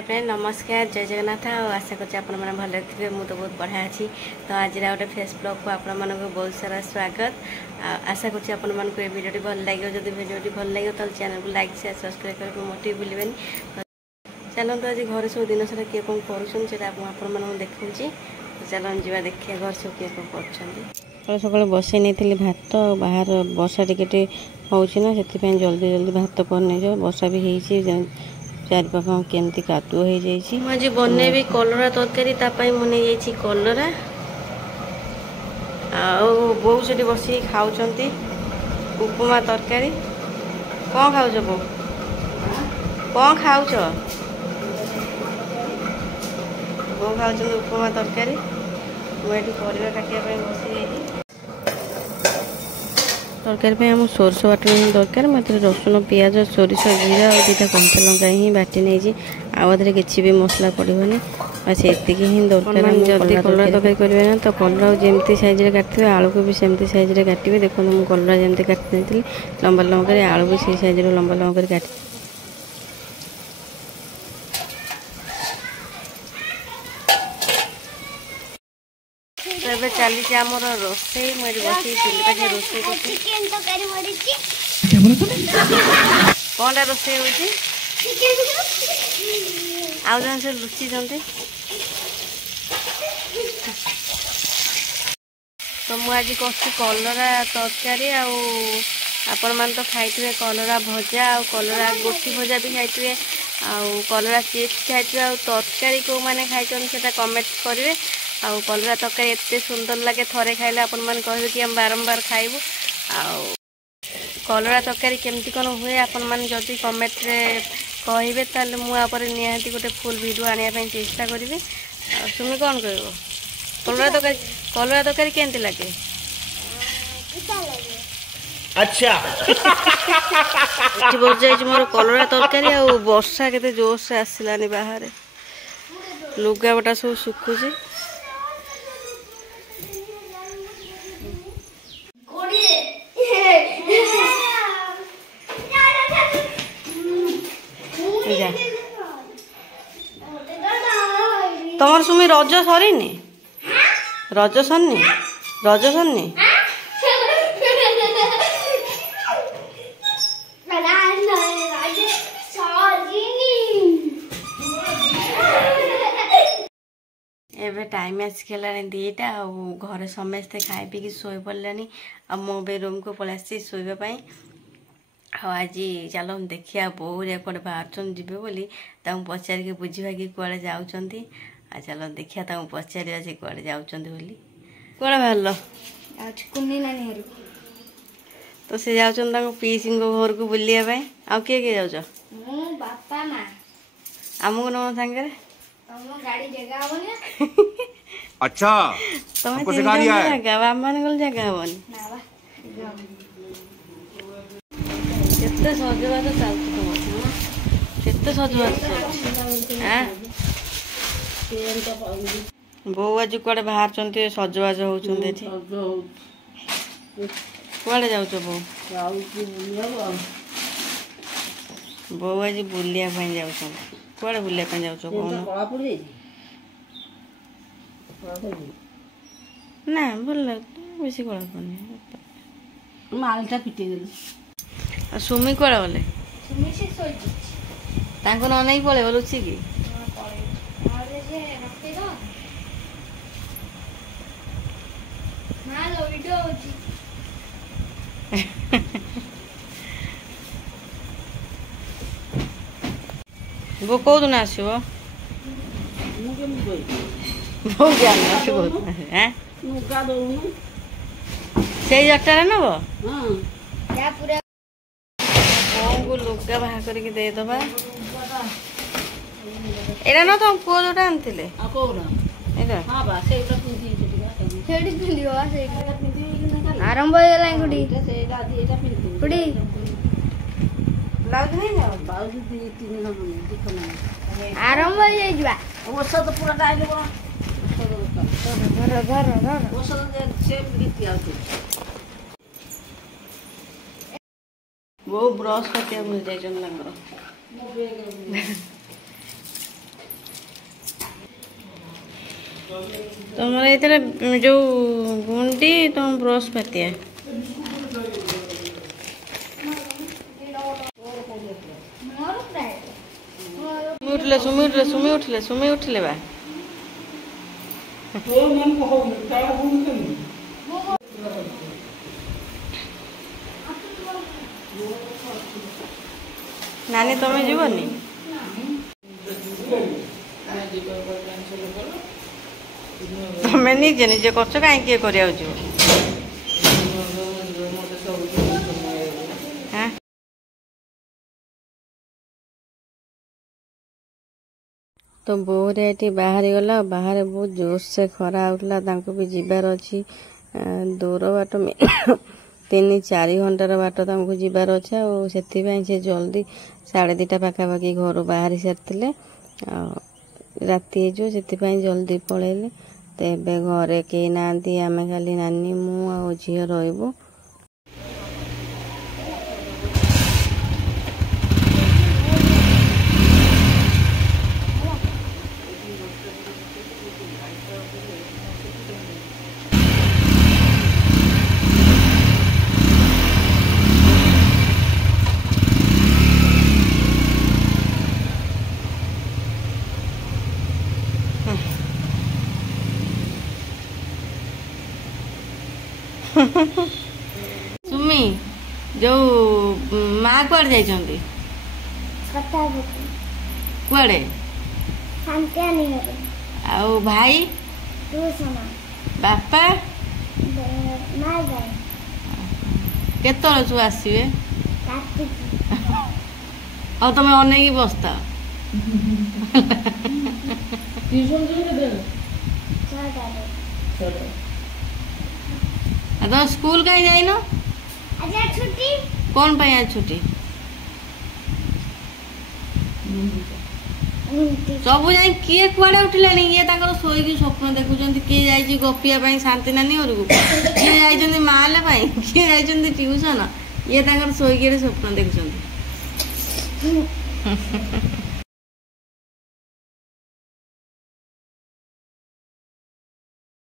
hi friend नमस्कार जय जगन्नाथ आशा कर भले थे मुझे तो बहुत बढ़िया अच्छी तो आज गोटे फेस ब्लॉग को आपण बहुत सारा स्वागत आशा कर भिडियो भल लगे जब भिडियो भल लगे तो चैनल को लाइक शेयर सब्सक्राइब करके मोटे भूलें चलते आज घर सब दिन सारा किए कौन कर देखा चलो जा देखिए घर सब किए कौन कर सका बसई नहीं भात बाहर वर्षा टिके होना से जल्दी जल्दी भात कर नहीं जाओ वर्षा भी हो चारिपाख केमती कादुआ हो जाए मुझे बनैबी कलरा तरकारी मुझे कलरा बो से बस खाऊ उपमा तरकारी कौन खाऊ बो कौन खाऊ बो खाऊ उपमा तरकारी मुझे परिवा काटापी बस तरकारी पे हम सोरस बाटन दरकार मतलब रसुन पियाज सोरिष जीरा और दुटा कंचा लंका ही बाटी नहीं आधे किसी भी मसला पड़ोनी बस ये ही दरकार जल्दी कलरा तरकारी करेंगे ना तो कलरा जमी सैज काटे आलू को भी सेमती सैज काटे देखो मुझे कलरा जमी काटी नहीं लंबा लंबा कर आलू भी से सैज लंबा लंबा कर काटी तो चली आमर रोसे मुझे बस चुली पाखे रोसे कौन रोसे आउ जन से लुचि तो मुझे आज कर कलरा तरकारी आपण मान तो खाई कलरा भजा आ कलरा गोटी भजा भी खाई कलरा चिप्स खाई तरकारी कौ मैंने खाई से कमेंट करेंगे आ कलरा तरकारी एत सुंदर लगे थरे खाइले आपण मैंने कहे कि हम बारंबार खाइबू कलरा तरकारी केमती कौन हुए आपण मैंने जदि कमेंट रे कहे ताले मुझे निहाती गोटे फुल वीडियो आने चेष्टा करी तुम कौन कह कलरा तरकारी केमती लगे अच्छा बस जाइए मोर कलरा तरकारी आ वर्षा केते जोर से आसलानी बाहर लुगा बटा सब सुखुची तमर सुमी रज सरीनी रज सरनी रज सरनी एबे टाइम आसिगलानी दीटा घर समस्ते खाई पी शोई पड़े मो भी रूम को पलि शोवाई आज चलो देखिया बोर कौटे बाहर जी बोली पचार के बुझा कि कड़े जाऊँ चलो देखिया पचार आज कड़े जाऊँ कड़े बाहर तो से जाऊँ पीसी घर को बुलाया आउ किए किए जाऊँ आमको नम सांगे अच्छा तुम जगह आम मान जगह हेनी केते सजबाज चलती तुम केते सजबाज बो आज कड़े बाहर सजबाज होती कड़े जाऊ बो बो आज बुलिया जाऊ कड़े बुलिया जाऊ कौन ना भल बेसी कड़ा पड़नी मालटा पिटे गली सुमी कड़े गले न नहीं पड़े लुचि की वो कौ दिन आसो से जटार नब को लुगा बाहर करके देदबा एटा न तुम पुओ जोटा आनथिले आरंभ हो गला गुडी गुडी ब्लाउज नहीं ना ब्लाउज तीन आरंभ हो जाइबा ओसा तो पूरा डाइले बड़ा घर ओसा सेम गीत आउत वो ब्रश करते भूल जाइछन ତମର ଏଥିରେ ଯୋଉ ଗୁଣ୍ଡି ତମ ବ୍ରସ୍ ପାତିଆ ସୁମି ଉଠିଲେ ବା ନାନୀ ତମେ ଯିବନି ତମେ ନିଜେ ନିଜେ କରୁଛ କାହିଁ କିଏ କରିବାକୁ ଯିବ तो बोरे एटी बाहरी गला बाहर बहुत जोर से खरा होता तांको भी जीवार अच्छी दूर बाट 3-4 घंटार बाट तांको जीवार अच्छे और से जल्दी 2:30 पाखापाखि घर बाहरी सारी राति जो से जल्दी पलैले तो एबे घरे कई ना आम खाली नानी मु आ झी रही सुमी जो माँ कुआड़ जाइछंती कुआड़े आउ भाई बापा केतळे तू आसीबे आ तमे अनेकी बसता तो स्कूल कहीं जाइन छुट्टी कौन पाई आज छुट्टी सब जाई किए कुआड़े उठिलानी ये ताकर सोईकी स्वप्न देखुचंती किए जाई गपिया पाई शांति नानी घर को किए जाइचंती माले पाई किए जाइचंती ट्यूशन ये ताकर सोईकी स्वप्न देखुचंती